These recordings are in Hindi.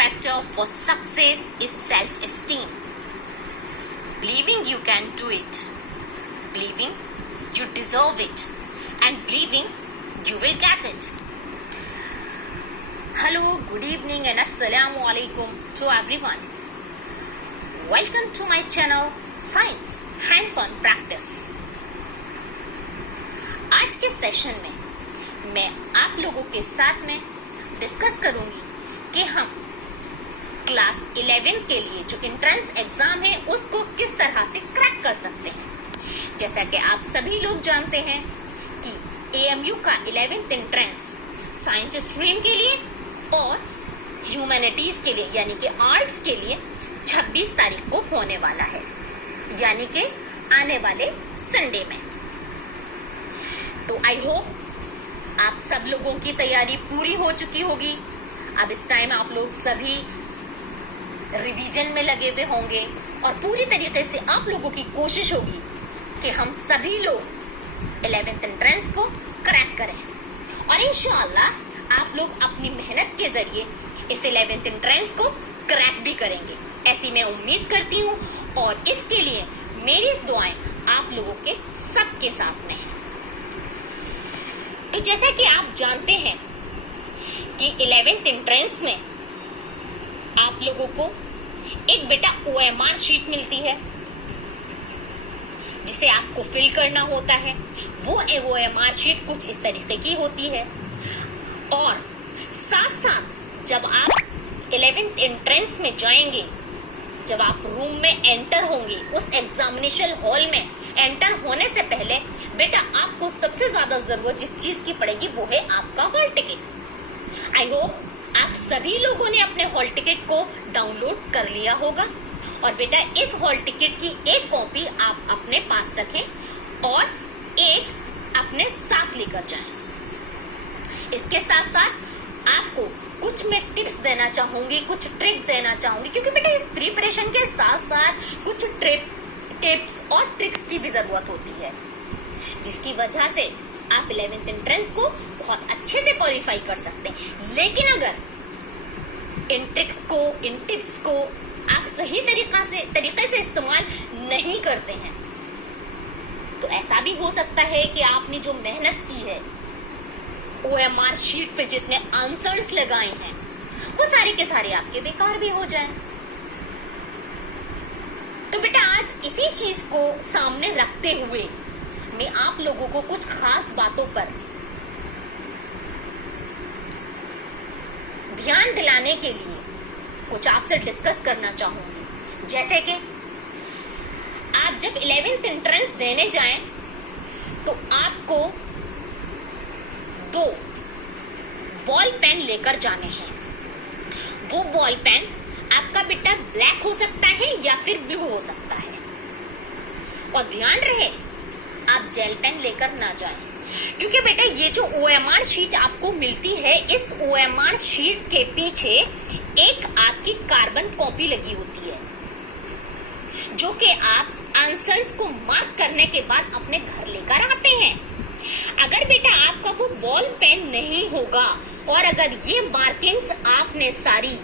factor for success is self-esteem. Believing you can do it, believing you deserve it, and believing you will get it. Hello, good evening and assalamu alaikum to everyone. Welcome to my channel Science Hands-on Practice. आज के सेशन में मैं आप लोगों के साथ में डिस्कस करूंगी कि हम क्लास 11 के लिए जो एंट्रेंस एग्जाम है उसको किस तरह से क्रैक कर सकते हैं। जैसा कि आप सभी लोग जानते हैं कि AMU का 11th एंट्रेंस साइंस स्ट्रीम के लिए और ह्यूमैनिटीज के लिए यानी कि आर्ट्स के लिए 26 तारीख को होने वाला है, यानी कि आने वाले संडे में। तो आई होप आप सब लोगों की तैयारी पूरी हो चुकी होगी। अब इस टाइम आप लोग सभी रिवीजन में लगे हुए होंगे और पूरी तरीके से आप लोगों की कोशिश होगी कि हम सभी लोग 11th एंट्रेंस को क्रैक करें और इंशाअल्लाह आप लोग अपनी मेहनत के जरिए इस 11th एंट्रेंस को क्रैक भी करेंगे, ऐसी मैं उम्मीद करती हूँ। और इसके लिए मेरी दुआएं आप लोगों के सबके साथ में है। तो जैसा कि आप जानते हैं कि 11th एंट्रेंस में आप लोगों को एक बेटा OMR शीट मिलती है जिसे आपको फिल करना होता है। वो OMR शीट कुछ इस तरीके की होती है और साथ साथ जब आप 11th एंट्रेंस में जाएंगे, जब आप रूम में एंटर होंगे, उस एग्जामिनेशन हॉल में एंटर होने से पहले बेटा आपको सबसे ज्यादा जरूरत जिस चीज की पड़ेगी वो है आपका हॉल टिकट। आई होप आप सभी लोगों ने अपने हॉल टिकट को डाउनलोड कर लिया होगा और बेटा इस हॉल टिकट की एक कॉपी आप अपने पास रखें और एक अपने साथ लेकर जाएं। इसके साथ साथ आपको कुछ मैं टिप्स देना चाहूंगी, कुछ ट्रिक्स देना चाहूंगी, क्योंकि बेटा इस प्रिपरेशन के साथ साथ कुछ टिप्स और ट्रिक्स की भी जरूरत होती है, जिसकी वजह से आप 11th एंट्रेंस को बहुत अच्छे से क्वालिफाई कर सकते हैं। लेकिन अगर इन ट्रिक्स को, इन टिप्स को आप सही तरीके से इस्तेमाल नहीं करते हैं तो ऐसा भी हो सकता है कि आपने जो मेहनत की है, OMR शीट पे जितने आंसर्स लगाए हैं वो सारे के सारे आपके बेकार भी हो जाएं। तो बेटा आज इसी चीज को सामने रखते हुए मैं आप लोगों को कुछ खास बातों पर ध्यान दिलाने के लिए कुछ आपसे डिस्कस करना चाहूंगी। जैसे कि आप जब 11th एंट्रेंस देने जाएं तो आपको 2 बॉल पेन लेकर जाने हैं। वो बॉल पेन आपका बेटा ब्लैक हो सकता है या फिर ब्लू हो सकता है। और ध्यान रहे आप जेल पेन लेकर ना जाएं, क्योंकि बेटा ये जो OMR शीट आपको मिलती है, इस OMR शीट के पीछे एक आपकी कार्बन कॉपी लगी होती है जो कि आप आंसर्स को मार्क करने के बाद अपने घर लेकर आते हैं। अगर बेटा आपका वो बॉल पेन नहीं होगा और अगर ये मार्किंग्स आपने सारी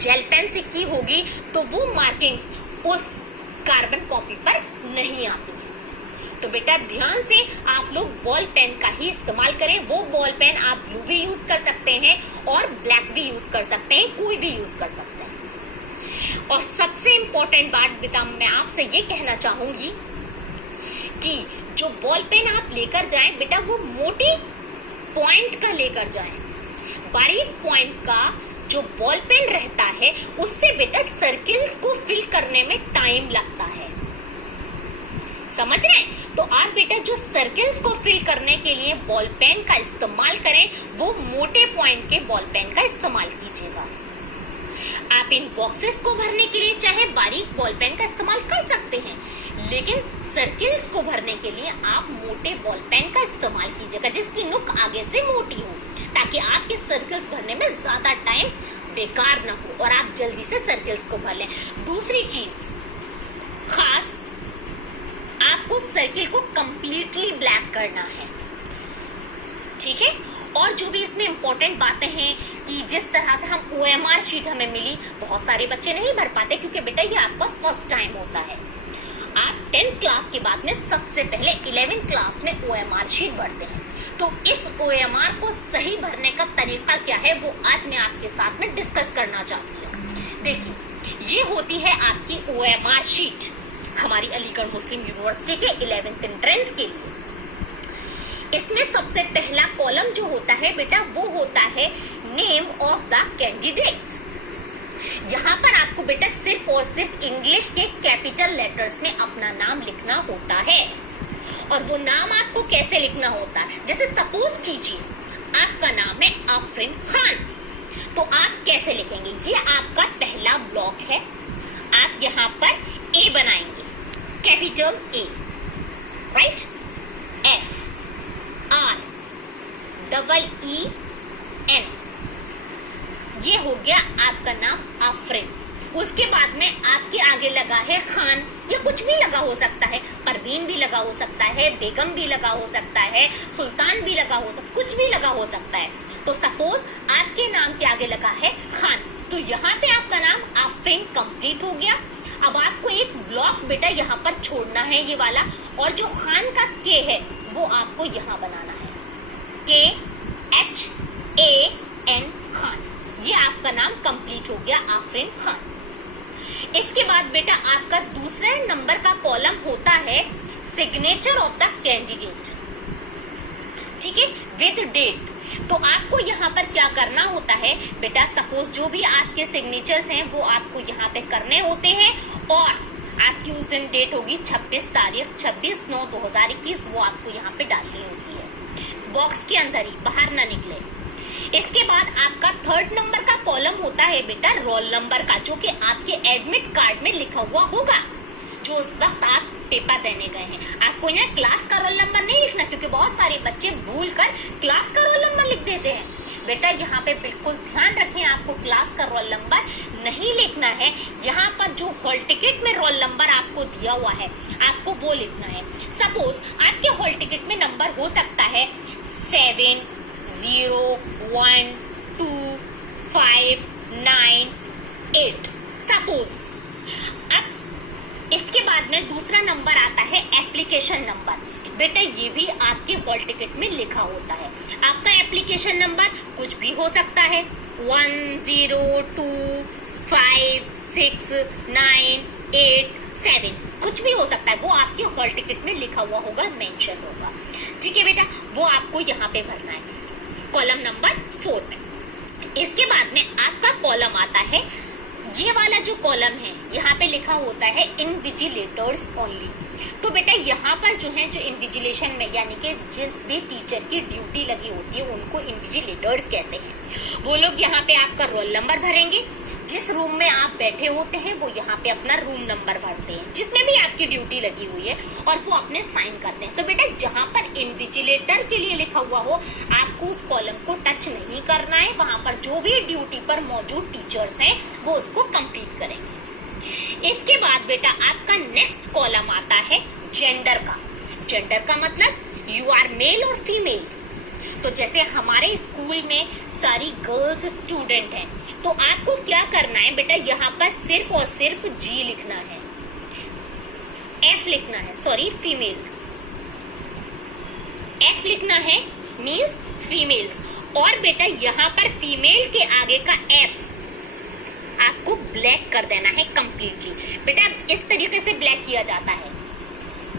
जेल पेन से की होगी तो वो मार्किंग्स उस कार्बन कॉपी पर नहीं आती है। तो बेटा ध्यान से आप लोग बॉल पेन का ही इस्तेमाल करें। वो बॉल पेन आप ब्लू भी यूज कर सकते हैं और ब्लैक भी यूज कर सकते हैं, कोई भी यूज कर सकते हैं। और सबसे इम्पोर्टेंट बात बेटा मैं आपसे ये कहना चाहूंगी कि जो बॉल पेन आप लेकर जाएं बेटा वो मोटी पॉइंट का लेकर जाएं। बारीक पॉइंट का जो बॉल पेन रहता है उससे बेटा सर्किल्स को फिल करने में टाइम लगता है, समझ रहे हैं? तो आप बेटा जो सर्किल्स को फिल करने के लिए बॉल पेन का इस्तेमाल करें वो मोटे पॉइंट के बॉल पेन का इस्तेमाल कीजिएगा। आप इन बॉक्सेस को भरने के लिए चाहे बारीक बॉल पेन का इस्तेमाल कर सकते हैं, लेकिन सर्किल्स को भरने के लिए आप मोटे बॉल पेन का इस्तेमाल कीजिएगा जिसकी नुक आगे से मोटी हो, ताकि आपके सर्किल्स भरने में ज्यादा टाइम बेकार ना हो और आप जल्दी से सर्किल्स को भर लें। दूसरी चीज खास, आपको सर्किल को कंप्लीटली ब्लैक करना है, ठीक है? और जो भी इसमें इम्पोर्टेंट बातें हैं कि जिस तरह से हम OMR शीट हमें मिली, बहुत सारे बच्चे नहीं भर पाते क्योंकि बेटा ये आपका फर्स्ट टाइम होता है। आप 10th क्लास के बाद में सबसे पहले 11th क्लास में OMR शीट भरते हैं। तो इस OMR को सही भरने का तरीका क्या है वो आज मैं आपके साथ में डिस्कस करना चाहती हूँ। देखिए, ये होती है आपकी OMR शीट हमारी अलीगढ़ मुस्लिम यूनिवर्सिटी के 11th एंट्रेंस के लिए। इसमें सबसे पहला कॉलम जो होता है बेटा वो होता है नेम ऑफ द कैंडिडेट। यहाँ पर आपको बेटा सिर्फ और सिर्फ इंग्लिश के कैपिटल लेटर्स में अपना नाम लिखना होता है। और वो नाम आपको कैसे लिखना होता है, जैसे सपोज कीजिए आपका नाम है आफरीन खान, तो आप कैसे लिखेंगे, ये आपका पहला ब्लॉक है। आप यहाँ पर ए बनाएंगे, capital A, right, F R E N, ये हो गया आपका नाम आफरीन। उसके बाद में आपके आगे लगा है खान, या कुछ भी लगा हो सकता है, परवीन भी लगा हो सकता है, बेगम भी लगा हो सकता है, सुल्तान भी लगा हो सकता, कुछ भी लगा हो सकता है। तो सपोज आपके नाम के आगे लगा है खान, तो यहाँ पे आपका नाम आफरीन कंप्लीट हो गया। अब आपको एक ब्लॉक बेटा यहाँ पर छोड़ना है ये वाला, और जो खान का के है वो आपको यहाँ बनाना है, KHAN खान। ये आपका नाम कंप्लीट हो गया, आफरीन खान। इसके बाद बेटा आपका दूसरे नंबर का कॉलम होता है सिग्नेचर ऑफ द कैंडिडेट, ठीक है, विद डेट। तो आपको यहाँ पर क्या करना होता है बेटा, सपोज जो भी आपके सिग्नेचर्स हैं वो आपको यहाँ पे करने होते हैं, और आपकी उस दिन डेट होगी 26/9/2021, वो आपको यहाँ पे डालनी होती है बॉक्स के अंदर ही, बाहर ना निकले। इसके बाद आपका थर्ड नंबर का कॉलम होता है बेटा रोल नंबर का, जो कि आपके एडमिट कार्ड में लिखा हुआ होगा जो उस वक्त आप पेपर देने गए हैं। आपको यहाँ क्लास का रोल नंबर नहीं लिखना, क्योंकि बहुत सारे बच्चे भूलकर क्लास का रोल नंबर लिख देते हैं। बेटा यहाँ पे बिल्कुल ध्यान रखें, आपको क्लास का रोल नंबर नहीं लिखना है। यहाँ पर जो हॉल टिकट में रोल नंबर आपको दिया हुआ है आपको वो लिखना है। सपोज आपके हॉल टिकट में नंबर हो सकता है 7 0 1 2 5 9 8 सपोज। अब इसके बाद में दूसरा नंबर आता है एप्लीकेशन नंबर। बेटा ये भी आपके हॉल टिकट में लिखा होता है। आपका एप्लीकेशन नंबर कुछ भी हो सकता है, 1 0 2 5 6 9 8 7, कुछ भी हो सकता है, वो आपके हॉल टिकट में लिखा हुआ होगा, मेंशन होगा, ठीक है बेटा। वो आपको यहाँ पे भरना है कॉलम नंबर 4 में। इसके बाद में आपका कॉलम आता है, ये वाला जो कॉलम है यहाँ पे लिखा होता है इनविजिलेटर्स ओनली। तो बेटा यहाँ पर जो है, जो इन्विजिलेशन में यानी कि जिस भी टीचर की ड्यूटी लगी होती है उनको इन्विजिलेटर्स कहते हैं। वो लोग यहाँ पे आपका रोल नंबर भरेंगे, जिस रूम में आप बैठे होते हैं वो यहाँ पे अपना रूम नंबर भरते हैं जिसमें भी आपकी ड्यूटी लगी हुई है, और वो अपने साइन करते हैं। तो बेटा जहाँ पर इन्विजिलेटर के लिए लिखा हुआ हो आपको उस कॉलम को टच नहीं करना है, वहां पर जो भी ड्यूटी पर मौजूद टीचर्स हैं वो उसको कंप्लीट करेंगे। इसके बाद बेटा आपका नेक्स्ट कॉलम आता है जेंडर का। जेंडर का मतलब यू आर मेल और फीमेल। तो जैसे हमारे स्कूल में सारी गर्ल्स स्टूडेंट हैं, तो आपको क्या करना है बेटा, यहाँ पर सिर्फ और सिर्फ जी लिखना है, एफ लिखना है, सॉरी फीमेल्स, एफ लिखना है मीन्स फीमेल्स। और बेटा यहाँ पर फीमेल के आगे का एफ आपको ब्लैक कर देना है कंप्लीटली। बेटा इस तरीके से ब्लैक किया जाता है,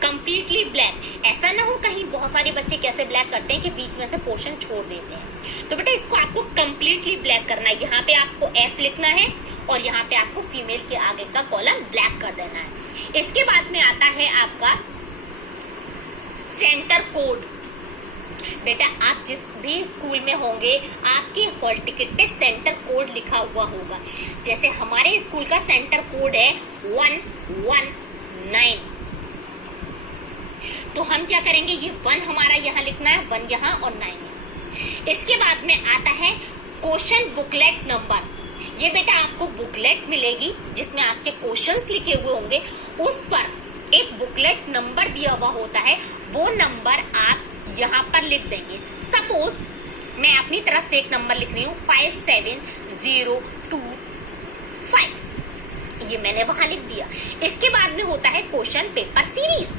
कंप्लीटली ब्लैक। ऐसा ना हो कहीं बहुत सारे बच्चे कैसे ब्लैक करते हैं कि बीच में से पोर्शन छोड़ देते हैं। तो बेटा इसको आपको कंप्लीटली ब्लैक करना है। यहाँ पे आपको एफ लिखना है और यहाँ पे आपको फीमेल के आगे का कॉलम ब्लैक कर देना है। इसके बाद में आता है आपका सेंटर कोड। बेटा आप जिस भी स्कूल में होंगे आपके हॉल टिकट पे सेंटर कोड लिखा हुआ होगा। जैसे हमारे स्कूल का सेंटर कोड है 119, तो हम क्या करेंगे, ये 1 हमारा यहाँ लिखना है, 1 यहाँ और 9 यहाँ। इसके बाद में आता है क्वेश्चन बुकलेट नंबर। ये बेटा आपको बुकलेट मिलेगी जिसमें आपके क्वेश्चंस लिखे हुए होंगे, उस पर एक बुकलेट नंबर दिया हुआ होता है, वो नंबर आप यहाँ पर लिख देंगे। सपोज मैं अपनी तरफ से एक नंबर लिख रही हूँ 57025, ये मैंने वहां लिख दिया। इसके बाद में होता है क्वेश्चन पेपर सीरीज।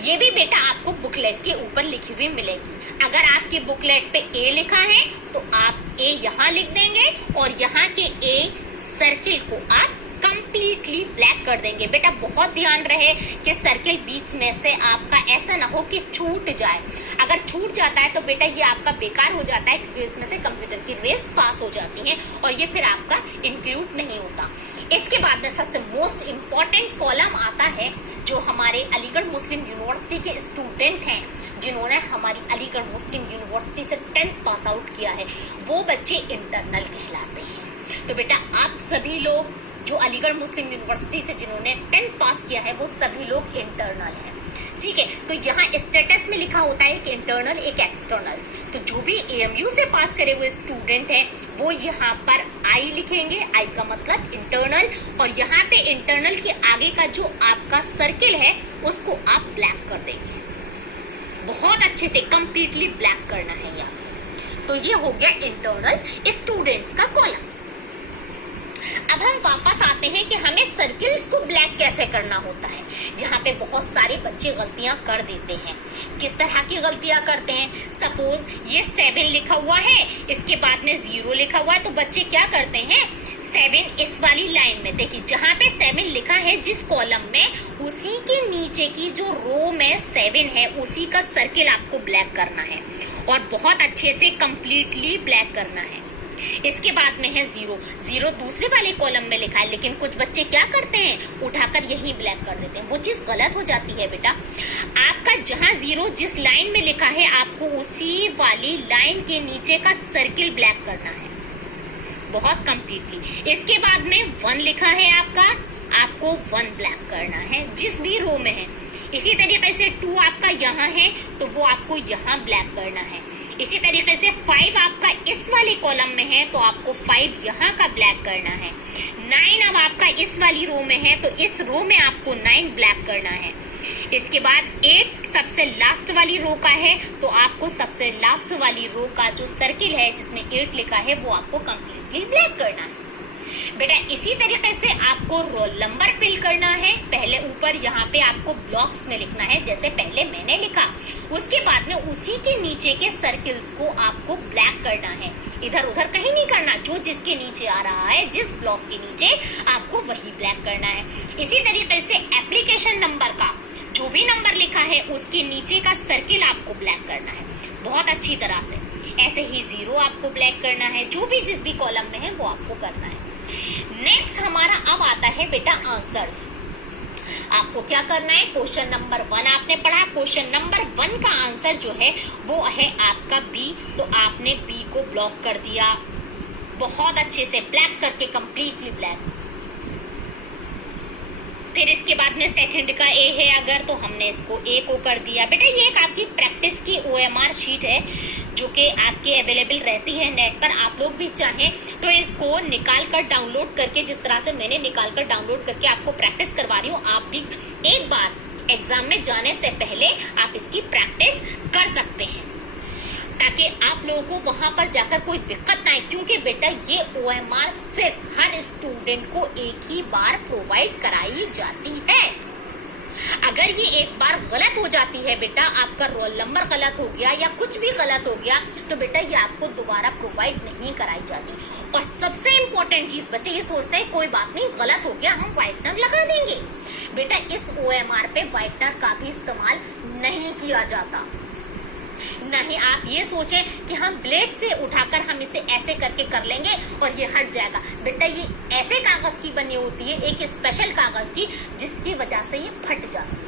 ये भी बेटा आपको बुकलेट के ऊपर लिखी हुई मिलेगी। अगर आपके बुकलेट पे ए लिखा है तो आप ए यहाँ लिख देंगे और यहाँ के ए सर्किल को आप कंप्लीटली ब्लैक कर देंगे। बेटा बहुत ध्यान रहे कि सर्किल बीच में से आपका ऐसा ना हो कि छूट जाए। अगर छूट जाता है तो बेटा ये आपका बेकार हो जाता है, क्योंकि इसमें से कंप्यूटर की रेस पास हो जाती है और ये फिर आपका इंक्लूड नहीं होता। इसके बाद में सबसे मोस्ट इम्पॉर्टेंट कॉलम आता है जो हमारे अलीगढ़ मुस्लिम यूनिवर्सिटी के स्टूडेंट हैं, जिन्होंने हमारी अलीगढ़ मुस्लिम यूनिवर्सिटी से 10th पास आउट किया है, वो बच्चे इंटरनल कहलाते हैं। तो बेटा आप सभी लोग जो अलीगढ़ मुस्लिम यूनिवर्सिटी से जिन्होंने 10th पास किया है वो सभी लोग इंटरनल हैं, ठीक है। तो यहाँ स्टेटस में लिखा होता है एक इंटरनल एक एक्सटर्नल। तो जो भी AMU से पास करे हुए स्टूडेंट हैं वो यहाँ पर आई लिखेंगे, आई का मतलब इंटरनल, और यहाँ पे इंटरनल के आगे का जो आपका सर्किल है उसको आप ब्लैक कर देंगे, बहुत अच्छे से कंप्लीटली ब्लैक करना है यहाँ। तो ये हो गया इंटरनल स्टूडेंट्स का कॉलम। अब हम वापस आते हैं कि हमें सर्किल्स को ब्लैक कैसे करना होता है। यहाँ पे बहुत सारे बच्चे गलतियां कर देते हैं। किस तरह की गलतियां करते हैं? सपोज ये 7 लिखा हुआ है, इसके बाद में 0 लिखा हुआ है, तो बच्चे क्या करते हैं 7 इस वाली लाइन में, देखिए जहाँ पे 7 लिखा है जिस कॉलम में, उसी के नीचे की जो रो में 7 है उसी का सर्किल आपको ब्लैक करना है और बहुत अच्छे से कंप्लीटली ब्लैक करना है। इसके बाद में है 0 दूसरे वाले कॉलम में लिखा है, लेकिन कुछ बच्चे क्या करते हैं उठाकर यही ब्लैक कर देते हैं। वो चीज गलत हो जाती है बेटा। आपका जहां 0 जिस लाइन में लिखा है आपको उसी वाली लाइन के नीचे का सर्किल ब्लैक करना है बहुत कंप्लीटली। इसके बाद में 1 लिखा है आपको 1 ब्लैक करना है जिस भी रो में है। इसी तरीके से 2 आपका यहाँ है तो वो आपको यहाँ ब्लैक करना है। इसी तरीके से 5 आपका इस वाले कॉलम में है तो आपको 5 यहाँ का ब्लैक करना है। 9 अब आपका इस वाली रो में है तो इस रो में आपको 9 ब्लैक करना है। इसके बाद 8 सबसे लास्ट वाली रो का है तो आपको सबसे लास्ट वाली रो का जो सर्किल है जिसमें 8 लिखा है वो आपको कंप्लीटली ब्लैक करना है। बेटा इसी तरीके से आपको रोल नंबर फिल करना है। पहले ऊपर यहाँ पे आपको ब्लॉक्स में लिखना है जैसे पहले मैंने लिखा। उसके बाद में उसी के नीचे के सर्किल्स को आपको ब्लैक करना है, इधर उधर कहीं नहीं करना। जो जिसके नीचे आ रहा है जिस ब्लॉक के नीचे आपको वही ब्लैक करना है। इसी तरीके से एप्लीकेशन नंबर का जो भी नंबर लिखा है उसके नीचे का सर्किल आपको ब्लैक करना है बहुत अच्छी तरह से। ऐसे ही 0 आपको ब्लैक करना है, जो भी जिस भी कॉलम में है वो आपको करना है। नेक्स्ट हमारा अब आता है बेटा आंसर्स। आपको क्या करना है, क्वेश्चन नंबर 1 आपने पढ़ा, क्वेश्चन नंबर 1 का आंसर जो है वो है आपका बी। तो आपने बी को ब्लॉक कर दिया बहुत अच्छे से, ब्लैक करके कंप्लीटली ब्लैक। फिर इसके बाद में सेकंड का ए है अगर, तो हमने इसको ए को कर दिया। बेटा ये एक आपकी प्रैक्टिस की OMR शीट है जो कि आपके अवेलेबल रहती है नेट पर। आप लोग भी चाहें तो इसको निकाल कर डाउनलोड करके, जिस तरह से मैंने निकाल कर डाउनलोड करके आपको प्रैक्टिस करवा रही हूँ, आप भी एक बार एग्जाम में जाने से पहले आप इसकी प्रैक्टिस कर सकते हैं ताकि आप लोगों को वहां पर जाकर कोई दिक्कत ना आए। क्योंकि बेटा ये OMR सिर्फ हर स्टूडेंट को एक ही बार प्रोवाइड कराई जाती है। अगर ये एक बार गलत हो जाती है बेटा, आपका रोल नंबर गलत हो गया या कुछ भी गलत हो गया, तो बेटा ये आपको दोबारा प्रोवाइड नहीं कराई जाती। और सबसे इम्पोर्टेंट चीज, बच्चे ये सोचते हैं कोई बात नहीं गलत हो गया हम व्हाइटनर लगा देंगे। बेटा इस OMR पे व्हाइटनर का भी इस्तेमाल नहीं किया जाता। नहीं आप ये सोचें कि हम ब्लेड से उठाकर हम इसे ऐसे करके कर लेंगे और ये हट जाएगा। बेटा ये ऐसे कागज की बनी होती है, एक स्पेशल कागज की, जिसकी वजह से ये फट जाती है।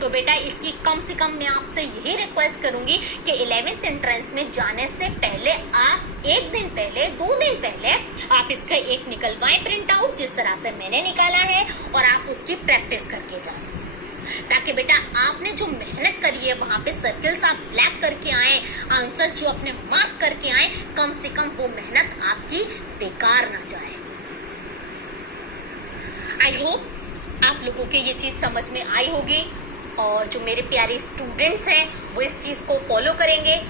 तो बेटा इसकी कम से कम मैं आपसे यही रिक्वेस्ट करूंगी कि 11th एंट्रेंस में जाने से पहले आप 1 दिन पहले 2 दिन पहले आप इसका एक निकलवाएं प्रिंट आउट, जिस तरह से मैंने निकाला है, और आप उसकी प्रैक्टिस करके जाएं ताकि बेटा आपने जो मेहनत करी है वहां पे सर्किल्स आप ब्लैक करके आए, आंसर जो अपने मार्क करके आए, कम से कम वो मेहनत आपकी बेकार ना जाए। आई होप आप लोगों के ये चीज समझ में आई होगी और जो मेरे प्यारे स्टूडेंट्स हैं वो इस चीज को फॉलो करेंगे।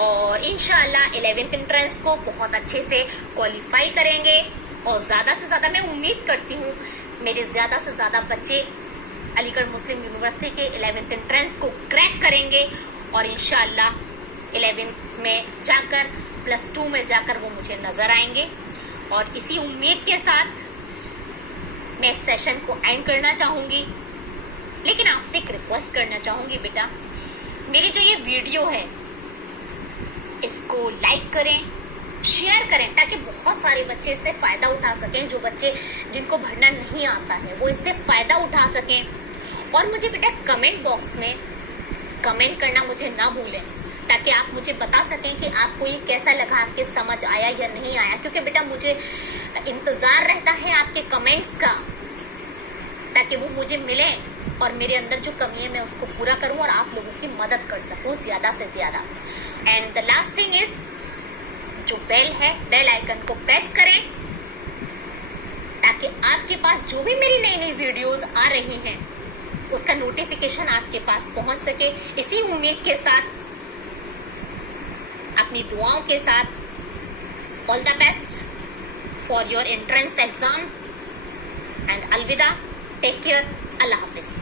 और इंशाल्लाह 11th एंट्रेंस को बहुत अच्छे से क्वालिफाई करेंगे। और ज़्यादा से ज़्यादा मैं उम्मीद करती हूँ मेरे ज़्यादा से ज़्यादा बच्चे अलीगढ़ मुस्लिम यूनिवर्सिटी के 11th एंट्रेंस को क्रैक करेंगे और इंशाल्लाह 11th में जाकर +2 में जाकर वो मुझे नज़र आएंगे। और इसी उम्मीद के साथ मैं इस सेशन को एंड करना चाहूँगी, लेकिन आपसे एक रिक्वेस्ट करना चाहूँगी बेटा, मेरी जो ये वीडियो है इसको लाइक करें, शेयर करें, ताकि बहुत सारे बच्चे इससे फ़ायदा उठा सकें। जो बच्चे जिनको भरना नहीं आता है वो इससे फ़ायदा उठा सकें। और मुझे बेटा कमेंट बॉक्स में कमेंट करना मुझे ना भूलें, ताकि आप मुझे बता सकें कि आपको ये कैसा लगा, आपके समझ आया या नहीं आया। क्योंकि बेटा मुझे इंतज़ार रहता है आपके कमेंट्स का, ताकि वो मुझे मिलें और मेरे अंदर जो कमी है मैं उसको पूरा करूं और आप लोगों की मदद कर सकूं ज़्यादा से ज़्यादा। And the last thing is, जो बेल है, बेल आइकन को प्रेस करें, ताकि आपके पास जो भी मेरी नई नई वीडियोस आ रही हैं उसका नोटिफिकेशन आपके पास पहुंच सके। इसी उम्मीद के साथ, अपनी दुआओं के साथ, all the best for your entrance exam and अलविदा, टेक केयर, अल्लाह हाफिज।